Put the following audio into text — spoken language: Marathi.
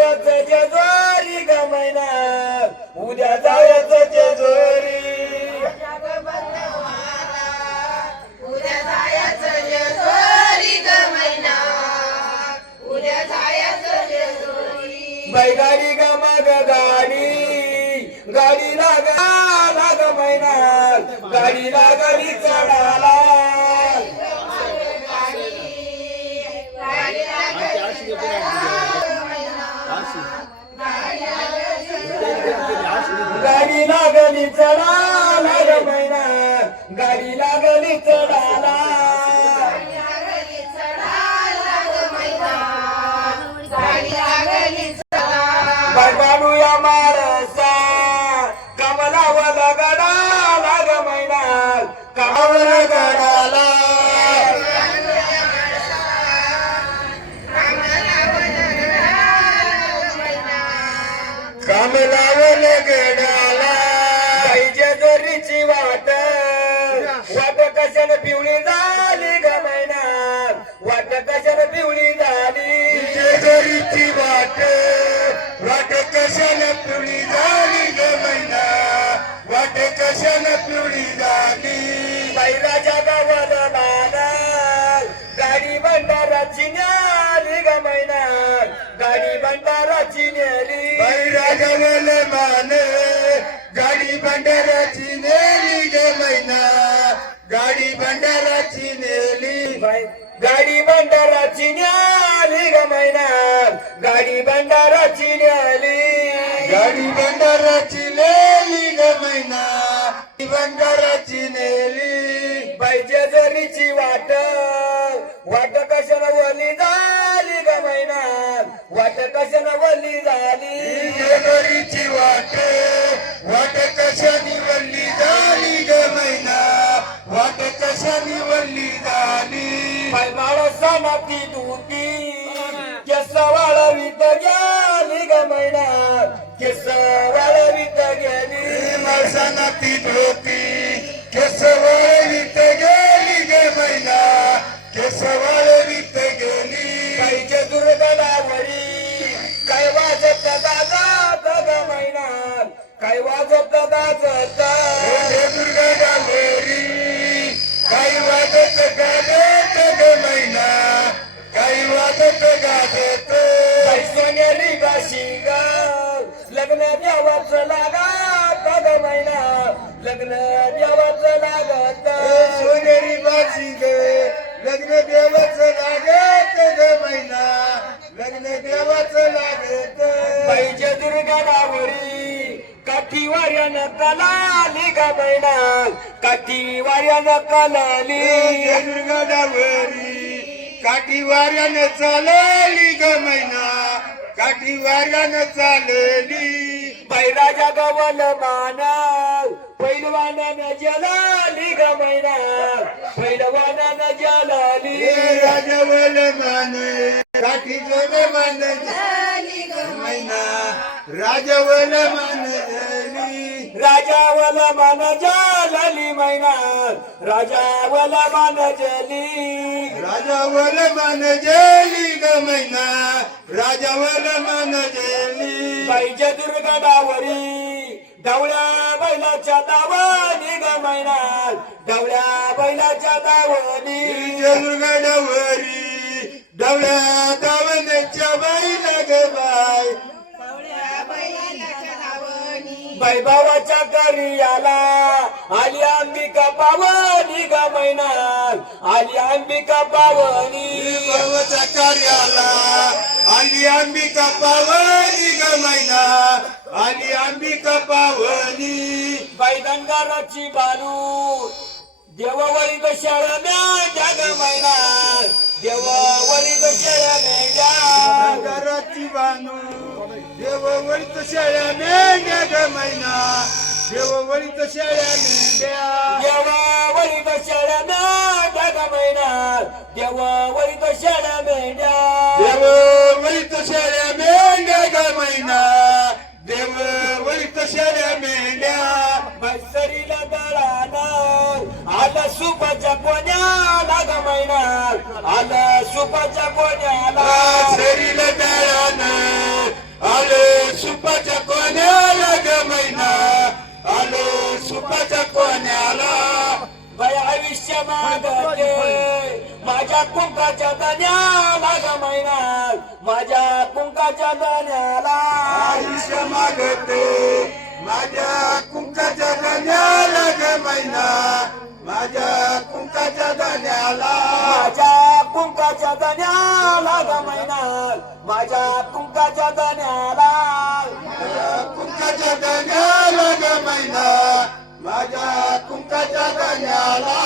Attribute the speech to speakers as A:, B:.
A: जायचं जेजोरी
B: ग मैना. उद्या जायचं जेजोरी
A: बैगाडी ग मग गाडी. गाडी लागा लाग मैना. गाडी लागली चढाला चढाला ग महिना गाडी लागली चढाला बाळूया मारसा कमलावल गडाला ग महिना कमल गडाला कमलावल गडाला Yeah. नेली
C: ग मैना. भंडाराची नेली.
A: पाहिजे जरीची वाट. वाट कशाला वली झाली ग महिना वाट कशाला वली झाली?
C: जेजुरीची वाट. वाट कशानी वल्ली झाली ग मैना? वाट कशानी वल्ली झाली?
A: बाई माणसा ती दूती केस वाळवीत गेली
C: माणसाना ती धोती केस वळवीत गेली ग मैना केस वळवीत गेली.
A: पाहिजे दुर्गडावरी काय वाजत गाजत ग महिना काय वाजत गाजत
C: हे दुर्गा डांगरी काही वाजत गाजत ग मैना काही वाजत गाजत
A: लग्न देवाचं लागत ग
C: मैना लग्न देवाचं लागत.
A: पाहिजे दुर्गडावरी काठी वाऱ्यानं कलाली ग काठी वाऱ्यानं कलाली.
C: गडावरी काठी वाऱ्यानं चालली ग मैना काठी वाऱ्यानं चालली.
A: बैराजा गवल मान पैलवानानं जलाली ग महिना पैलवानानं जलाली.
C: राजवल मान काठी जोन मान. मैना राजवल मान झाली
A: राजावल मान जलाली महिना राजावल मान जली.
C: राजावल मान जेली ग मैना. राजावल मान जेली.
A: पाहिजे दुर्गडावरी डवळ्या बैलाच्या दावणी ग महिना डवळ्या बैलाच्या दावणी
C: गडावरी डवळ्या दावण्याच्या बाईला ग बाय
A: वैभवाच्या करियाला आली. अंबिका पावनी ग महिना आली अंबिका पावनी.
C: देवाच्या कार्याला आली अंबिका पावनी. मैना आली अंबिका पावनी
A: बैदंगाराची बालू. देववळी दशाळा मेंढ्या ग महिना देववळी दशाळा मेंढ्या
C: घराची बानू देव वळीत शेळ्या मेंढ्या ग मैना देव वळीत शेळ्या मेंढ्या
A: देववळी दशाळा मेंढ्या ग महिना देववळी दशाळा मेंढ्या
C: देव वळीत
A: आला सुपाच्या कोण्याला
C: शरीर तळान कोण्याला
A: कोण्याला माझ्या कुंकाच्या दाण्याला ग महिना माझ्या कुंकाच्या दाण्याला
C: आयुष्य मागते माझ्या कुंकाच्या दाण्याला ग महिना माझ्या कुंकाच्या दाण्याला
A: माझ्या कुंकाच्या दाण्याला ग मैना माझ्या कुंकाच्या दाण्याला.
C: कुंकाच्या दाण्याला ग मैना माझ्या कुंकाच्या दाण्याला.